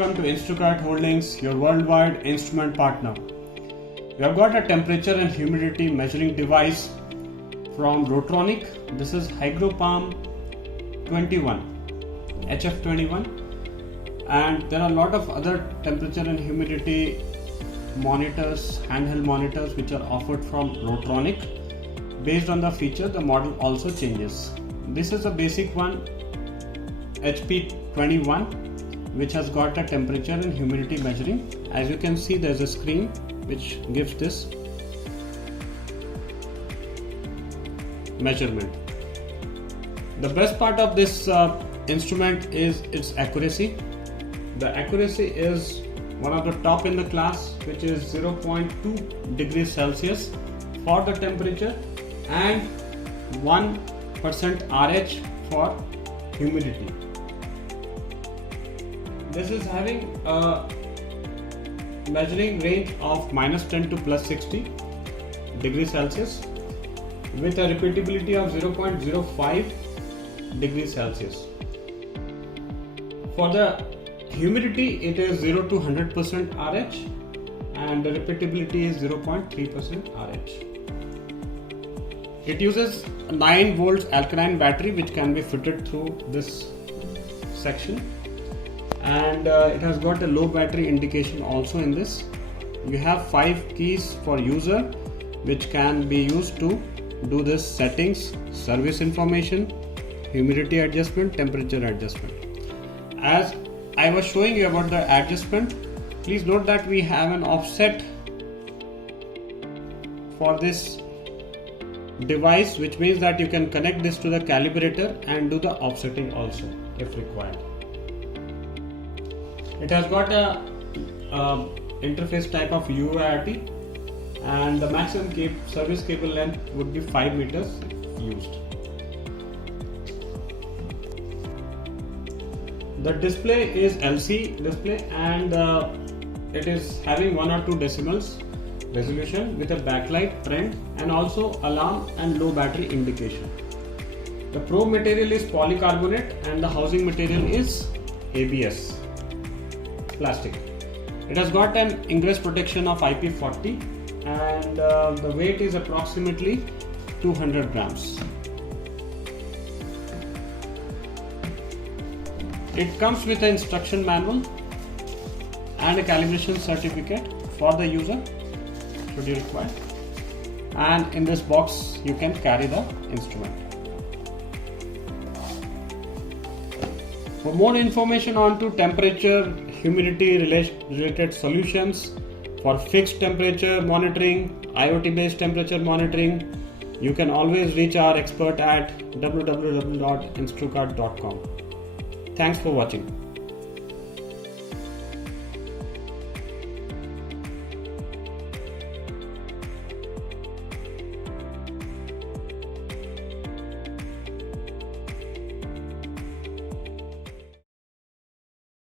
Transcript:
welcome to Instrukart Holdings, your worldwide instrument partner. We have got a temperature and humidity measuring device from Rotronic. This is Hygropalm 21, HF21, and there are a lot of other temperature and humidity monitors, handheld monitors which are offered from Rotronic. Based on the feature, the model also changes. This is a basic one, HP21, which has got a temperature and humidity measuring. As you can see, there's a screen which gives this measurement. The best part of this instrument is its accuracy. The accuracy is one of the top in the class, which is 0.2 degrees Celsius for the temperature and 1% RH for humidity. This is having a measuring range of -10 to +60 degrees Celsius with a repeatability of 0.05 degrees Celsius. For the humidity, it is 0 to 100% RH and the repeatability is 0.3% RH. It uses a 9 volts alkaline battery which can be fitted through this section, and it has got a low battery indication also in this. We have 5 keys for user which can be used to do this: settings, service information, humidity adjustment, temperature adjustment. As I was showing you about the adjustment, please note that we have an offset for this device, which means that you can connect this to the calibrator and do the offsetting also if required. It has got a interface type of UART, and the maximum service cable length would be 5 meters used. The display is LCD display, and it is having 1 or 2 decimals resolution with a backlight trend and also alarm and low battery indication. The probe material is polycarbonate and the housing material is ABS plastic. It has got an ingress protection of IP40 and the weight is approximately 200 grams. It comes with an instruction manual and a calibration certificate for the user should you require, and in this box you can carry the instrument. For more information on to temperature, humidity related solutions, for fixed temperature monitoring, IoT based temperature monitoring, you can always reach our expert at www.instrukart.com. Thanks for watching.